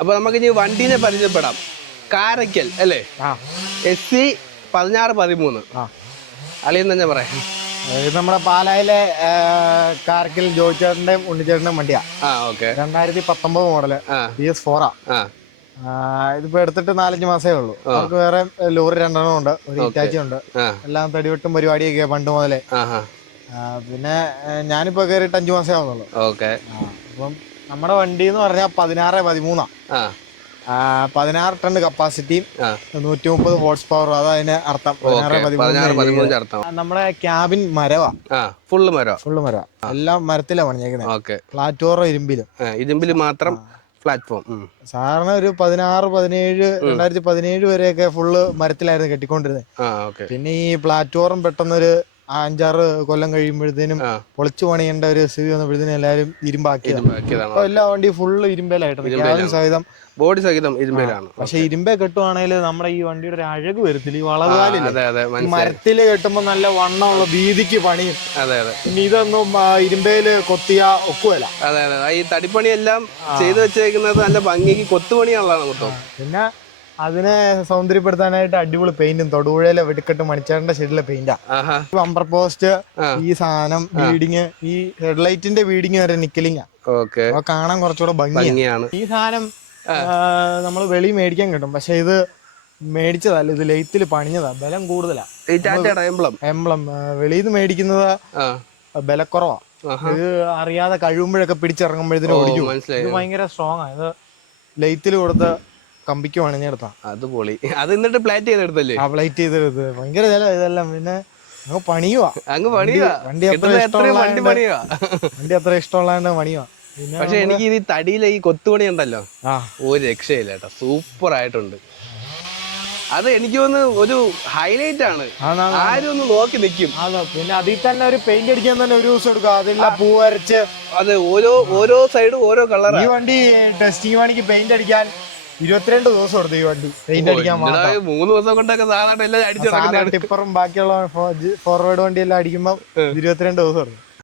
അപ്പൊ നമുക്ക് ഇനി വണ്ടീനെ പരിചയപ്പെടാം. കാരയ്ക്കൽ അല്ലേ? SC 1613. അളിയെന്ന് തന്നെ പറയാം. ഇത് നമ്മുടെ പാലായിലെ കാരക്കൽ ജോയിച്ചേട്ടന്റെയും ഉണ്ണിച്ചേട്ടന്റെയും വണ്ടിയാ. 2019 മോഡല് PS4. ഇതിപ്പോ എടുത്തിട്ട് 4-5 മാസേ ഉള്ളൂ. അവർക്ക് വേറെ ലോറി 2 ഉണ്ട്, ഒരു ഇറ്റാച്ചി ഉണ്ട്. എല്ലാം തടിവെട്ടും പരിപാടിയൊക്കെ പണ്ട് മുതലേ. പിന്നെ ഞാനിപ്പോ കയറിയിട്ട് 5 മാസേ ആവുന്നുള്ളൂ. അപ്പം നമ്മുടെ വണ്ടി എന്ന് പറഞ്ഞാൽ 16-13. 16 ടൺ കപ്പാസിറ്റിയും 130 ഹോഴ്സ് പവർ. അതതിന് അർത്ഥം 16-13. നമ്മുടെ ക്യാബിൻ മരവാ, ഫുള്ള് മരവാ. എല്ലാം മരത്തിലാണ് പണിഞ്ഞേക്കുന്നത്. പ്ലാറ്റ്ഫോറും ഇരുമ്പിലും മാത്രം പ്ലാറ്റ്ഫോം. സാധാരണ ഒരു 2017 വരെയൊക്കെ ഫുള്ള് മരത്തിലായിരുന്നു കെട്ടിക്കൊണ്ടിരുന്നത്. പിന്നെ ഈ പ്ലാറ്റ്ഫോറും പെട്ടെന്നൊരു 5-6 കൊല്ലം കഴിയുമ്പോഴത്തേനും പൊളിച്ചു പണിയേണ്ട ഒരു സ്ഥിതി വന്നപ്പോഴത്തേനും എല്ലാവരും ഇരുമ്പാക്കിയതാണ്. എല്ലാ വണ്ടിയും ഫുള്ള് ഇരുമ്പേലായിട്ട്, ബോഡി സഹിതം ഇരുമ്പേലാണ്. പക്ഷെ ഇരുമ്പേ കെട്ടുവാണെങ്കിൽ നമ്മുടെ ഈ വണ്ടിയുടെ ഒരു അഴക് വരത്തില്ല. ഈ വളവുകാലില്ലേ, മരത്തില് കെട്ടുമ്പോ നല്ല വണ്ണമുള്ള വീതിക്ക് പണിയും. പിന്നെ ഇതൊന്നും ഇരുമ്പേല് കൊത്തിയാ ഒക്കുവല്ല. ഈ തടിപ്പണിയെല്ലാം ചെയ്തു വെച്ചേക്കുന്നത് നല്ല ഭംഗിക്ക് കൊത്തുപണിയാണല്ലോ മൊത്തം. പിന്നെ അതിനെ സൗന്ദര്യപ്പെടുത്താനായിട്ട് അടിപൊളി പെയിന്റും, തൊടുപുഴയിലെ വെടിക്കെട്ട് മണിച്ചാറിന്റെ ഷെഡിലെ പെയിന്റാ. ബമ്പർ പോസ്റ്റ്, ഈ സാധനം ബീഡിങ്, ഈ ഹെഡ്ലൈറ്റിന്റെ ബീഡിങ് വരെ നിക്കലിങ്ങാ. കാണാൻ കുറച്ചുകൂടെ ഭംഗിയാണ്. ഈ സാധനം നമ്മൾ വെളി മേടിക്കാൻ കിട്ടും, പക്ഷെ ഇത് മേടിച്ചതല്ല, ഇത് ലെയ്ത്തിൽ പണിഞ്ഞതാ. ബലം കൂടുതലാ. എംബ്ലം വെളിയിൽ നിന്ന് മേടിക്കുന്നത് ബലക്കുറവാ. ഇത് അറിയാതെ കഴിയുമ്പോഴൊക്കെ പിടിച്ചിറങ്ങുമ്പോഴത്തേനും ഓടിക്കും. ഇത് ഭയങ്കര സ്ട്രോങ് ആ. ഇത് ലെയ്ത്തിൽ കൊടുത്ത് കമ്പിക്ക് പണിഞ്ഞെടുത്താ. അത് പൊളി. അത് എന്നിട്ട് പ്ലേറ്റ് ചെയ്തെടുത്തല്ലേ? പ്ലേറ്റ് ചെയ്തെടുത്ത് ഭയങ്കര ചില ഇതെല്ലാം. പിന്നെ പണിയുവാ. വണ്ടി അത്ര ഇഷ്ടമുള്ളതുകൊണ്ട് പണിയുവാ. പക്ഷെ എനിക്ക് ഈ തടിയിലെ ഈ കൊത്തുപണി ഉണ്ടല്ലോ, ഒരു രക്ഷയില്ല കേട്ടോ. സൂപ്പർ ആയിട്ടുണ്ട്. അത് എനിക്ക് തോന്നുന്നു ഒരു ഹൈലൈറ്റ് ആണ്. ആരും ഒന്ന് നോക്കി നിൽക്കും. പിന്നെ അതിൽ തന്നെ ഒരു പെയിന്റ് അടിക്കാൻ തന്നെ ഒരു ദിവസം എടുക്കും. അതെല്ലാം പൂ വരച്ച്, അത് ഓരോ സൈഡും ഓരോ കളർ. ഈ വണ്ടി ടെസ്റ്റിംഗ് പണിക്ക് പെയിന്റ് അടിക്കാൻ 22 ദിവസം എടുത്തു. ഈ വണ്ടി പെയിന്റ് അടിക്കാൻ 3 ദിവസം കൊണ്ടൊക്കെ സാധാരണ എല്ലാം അടിച്ചു. ടിപ്പറും ബാക്കിയുള്ള ഫോർവേഡ് വണ്ടി എല്ലാം അടിക്കുമ്പോ 22 ദിവസം എടുക്കും.